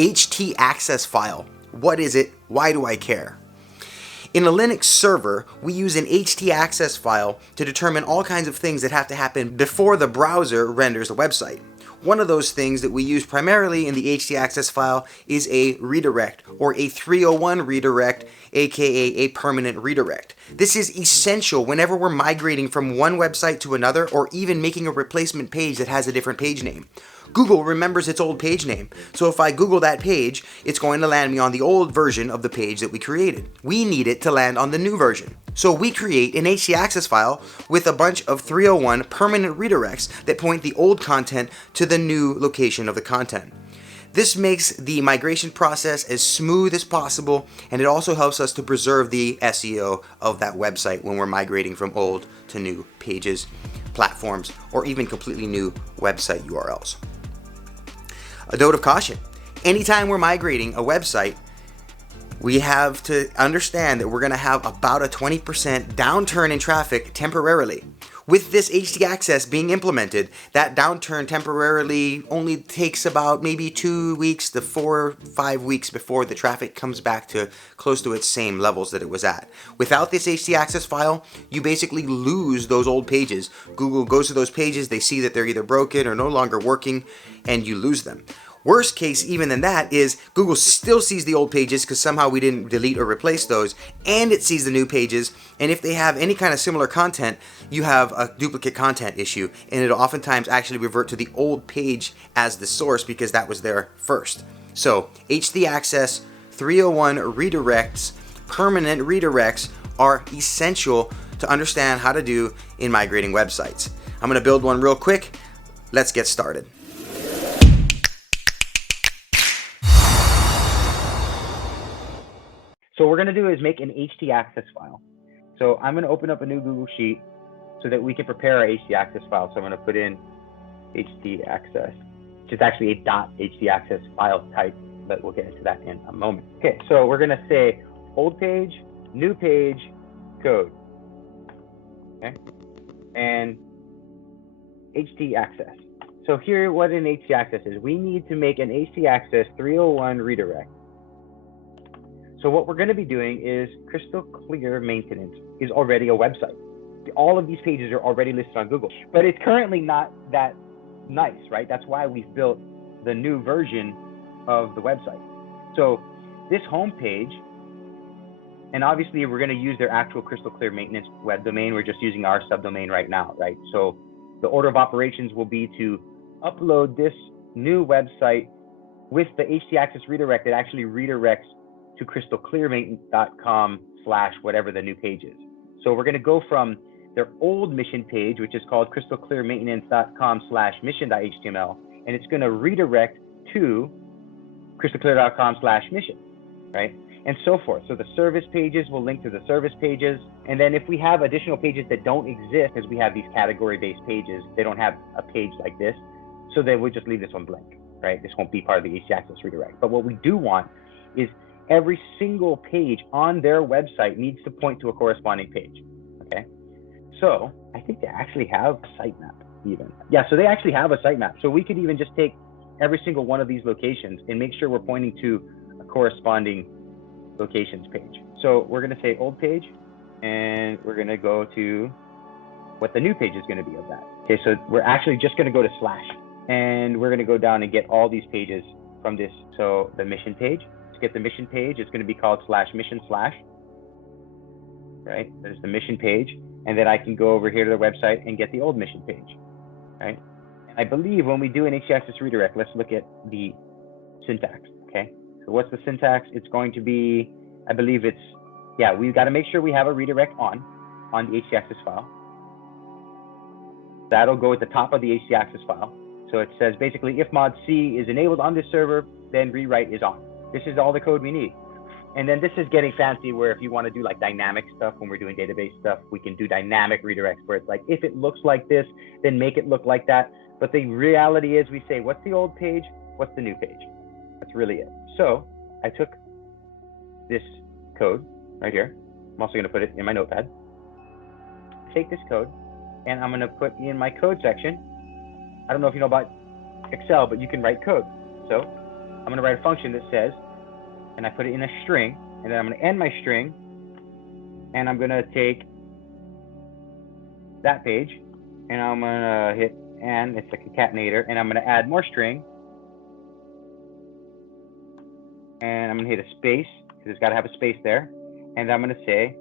htaccess file. What is it? Why do I care? In a Linux server, we use an htaccess file to determine all kinds of things that have to happen before the browser renders a website. One of those things that we use primarily in the htaccess file is a redirect, or a 301 redirect, aka a permanent redirect. This is essential whenever we're migrating from one website to another, or even making a replacement page that has a different page name. Google remembers its old page name, so if I Google that page, it's going to land me on the old version of the page that we created. We need it to land on the new version. So we create an htaccess file with a bunch of 301 permanent redirects that point the old content to the new location of the content. This makes the migration process as smooth as possible, and it also helps us to preserve the SEO of that website when we're migrating from old to new pages, platforms, or even completely new website URLs. A note of caution: anytime we're migrating a website, we have to understand that we're going to have about a 20% downturn in traffic temporarily. With this htaccess being implemented, that downturn temporarily only takes about maybe 2 weeks to 4 or 5 weeks before the traffic comes back to close to its same levels that it was at. Without this htaccess file, you basically lose those old pages. Google goes to those pages, they see that they're either broken or no longer working, and you lose them. Worst case even than that is Google still sees the old pages because somehow we didn't delete or replace those, and it sees the new pages, and if they have any kind of similar content, you have a duplicate content issue, and it'll oftentimes actually revert to the old page as the source because that was there first. So htaccess, 301 redirects, permanent redirects are essential to understand how to do in migrating websites. I'm going to build one real quick. Let's get started. So what we're going to do is make an htaccess file. So I'm going to open up a new Google Sheet so that we can prepare our htaccess file. So I'm going to put in htaccess, which is actually a .htaccess file type, but we'll get into that in a moment. Okay, so we're going to say old page, new page, code. Okay, and htaccess. So here, what an htaccess is, we need to make an htaccess 301 redirect. So what we're going to be doing is crystal clear maintenance is already a website. All of these pages are already listed on Google, but it's currently not that nice, right? That's why we've built the new version of the website. So this home page, and obviously we're going to use their actual crystal clear maintenance web domain. We're just using our subdomain right now, right? So the order of operations will be to upload this new website with the htaccess redirect that actually redirects to crystalclearmaintenance.com/whatever the new page is. So we're going to go from their old mission page, which is called crystalclearmaintenance.com/mission.html, and it's going to redirect to crystalclear.com/mission, right? And so forth. So the service pages will link to the service pages. And then if we have additional pages that don't exist, because we have these category-based pages, they don't have a page like this, so then we'll just leave this one blank, right? This won't be part of the htaccess redirect. But what we do want is every single page on their website needs to point to a corresponding page, okay? So I think they actually have a sitemap even. Yeah, so they actually have a sitemap. So we could even just take every single one of these locations and make sure we're pointing to a corresponding locations page. So we're going to say old page, and we're going to go to what the new page is going to be of that. Okay, so we're actually just going to go to /, and we're going to go down and get all these pages from this. So the mission page, get the mission page, it's going to be called /mission/, right? There's the mission page, and then I can go over here to the website and get the old mission page, right? And I believe when we do an htaccess redirect, let's look at the syntax, okay? So what's the syntax? It's going to be, I believe it's, yeah, we've got to make sure we have a redirect on the htaccess file. That'll go at the top of the htaccess file. So it says basically, if mod C is enabled on this server, then rewrite is on. This is all the code we need. And then this is getting fancy where if you want to do like dynamic stuff, when we're doing database stuff, we can do dynamic redirects where it's like, if it looks like this, then make it look like that. But the reality is we say, what's the old page? What's the new page? That's really it. So I took this code right here. I'm also going to put it in my notepad. Take this code and I'm going to put in my code section. I don't know if you know about Excel, but you can write code. So I'm going to write a function that says, and I put it in a string, and then I'm going to end my string, and I'm going to take that page, and I'm going to hit and, it's a concatenator, and I'm going to add more string, and I'm going to hit a space, because it's got to have a space there, and I'm going to say,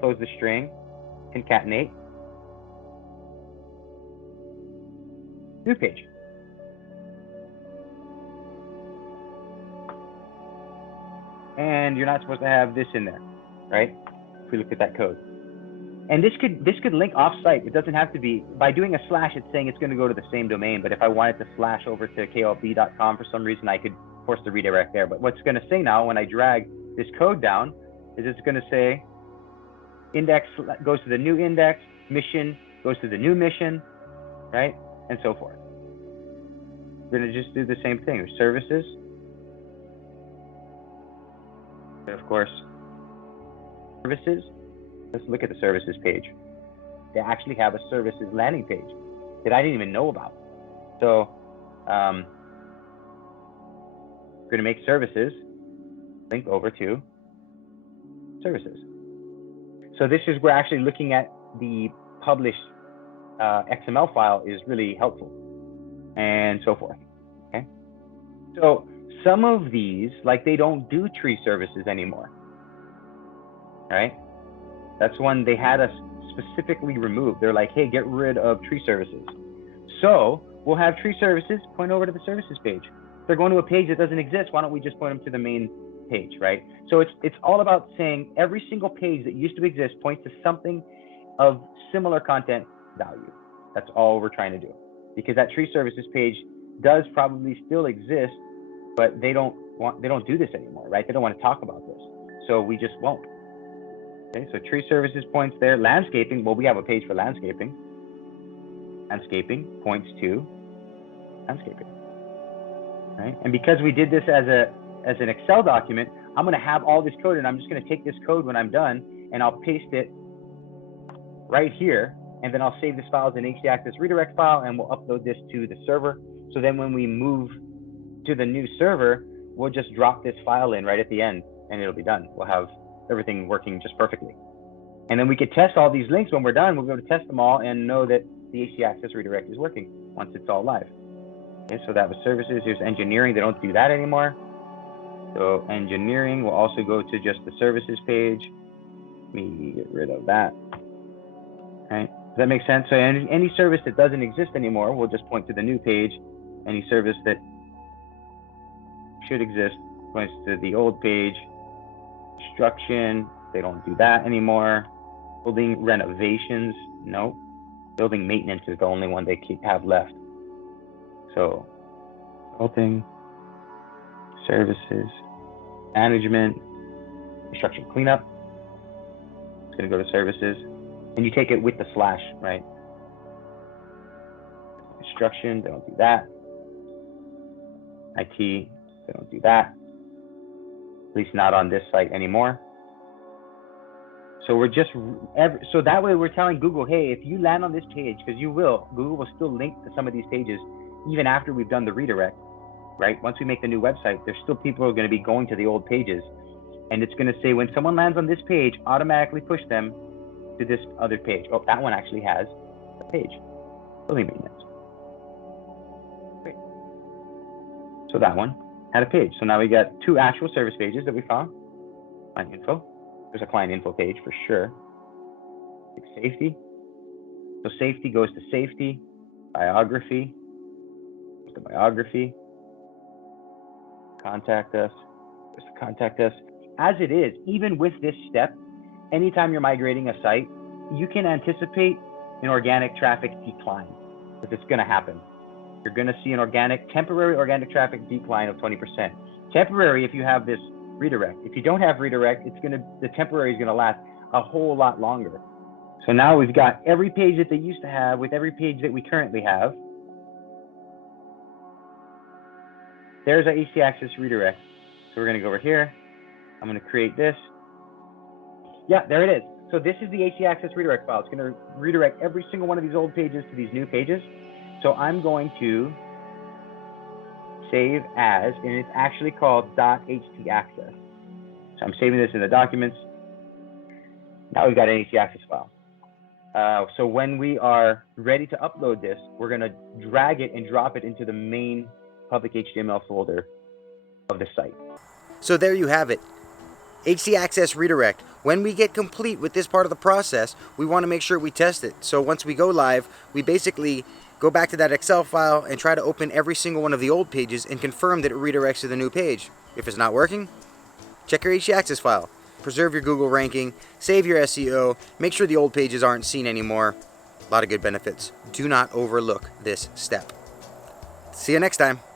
close the string, concatenate, new page. And you're not supposed to have this in there, right? If we look at that code. And this could link off-site. It doesn't have to be, by doing a slash, it's saying it's going to go to the same domain. But if I wanted to slash over to klb.com for some reason, I could force the redirect there. But what's going to say now when I drag this code down is it's going to say index goes to the new index, mission goes to the new mission, right? And so forth. We're going to just do the same thing. There's services. And of course, services. Let's look at the services page. They actually have a services landing page that I didn't even know about. So we're going to make services link over to services. So this is where actually looking at the published XML file is really helpful, and so forth. Okay. So some of these, like, they don't do tree services anymore. Right? That's one they had us specifically remove. They're like, hey, get rid of tree services. So we'll have tree services point over to the services page. If they're going to a page that doesn't exist, why don't we just point them to the main page, right? So it's all about saying every single page that used to exist points to something of similar content value. That's all we're trying to do. Because that tree services page does probably still exist, but they don't do this anymore, right? They don't want to talk about this. So we just won't. Okay, so tree services points there. Landscaping, well, we have a page for landscaping. Landscaping points to landscaping, right? And because we did this as an Excel document, I'm going to have all this code, and I'm just going to take this code when I'm done, and I'll paste it right here, and then I'll save this file as an htaccess redirect file, and we'll upload this to the server. So then when we move to the new server, we'll just drop this file in right at the end, and it'll be done. We'll have everything working just perfectly. And then we could test all these links when we're done. We'll be able to test them all and know that the htaccess redirect is working once it's all live. Okay, so that was services. Here's engineering. They don't do that anymore. So engineering will also go to just the services page. Let me get rid of that. Okay, does that make sense? So any service that doesn't exist anymore will just point to the new page. Any service that should exist points to the old page. Construction, they don't do that anymore. Building renovations, no. Building maintenance is the only one they have left. So, consulting, services, management, construction cleanup. It's going to go to services, and you take it with the slash, right? Construction, they don't do that. IT, they don't do that. At least not on this site anymore. So we're just, so that way we're telling Google, hey, if you land on this page, because you will, Google will still link to some of these pages even after we've done the redirect, right? Once we make the new website, there's still people who are going to be going to the old pages. And it's going to say, when someone lands on this page, automatically push them to this other page. Oh, that one actually has a page. Building maintenance. Great. So that one had a page. So now we got two actual service pages that we found. Client info. There's a client info page for sure. Safety. So safety goes to safety. Biography goes to biography. Contact us goes to contact us. As it is, even with this step, anytime you're migrating a site, you can anticipate an organic traffic decline, because it's going to happen. You're going to see an temporary organic traffic decline of 20%. Temporary if you have this redirect. If you don't have redirect, the temporary is going to last a whole lot longer. So now we've got every page that they used to have with every page that we currently have. There's our htaccess redirect. So we're going to go over here. I'm going to create this. Yeah, there it is. So this is the htaccess redirect file. It's going to redirect every single one of these old pages to these new pages. So I'm going to save as, and it's actually called .htaccess. So I'm saving this in the documents. Now we've got an htaccess file. So when we are ready to upload this, we're going to drag it and drop it into the main public HTML folder of the site. So there you have it. htaccess redirect. When we get complete with this part of the process, we want to make sure we test it. So once we go live, we basically go back to that Excel file and try to open every single one of the old pages and confirm that it redirects to the new page. If it's not working, check your htaccess file. Preserve your Google ranking, save your SEO, make sure the old pages aren't seen anymore. A lot of good benefits. Do not overlook this step. See you next time.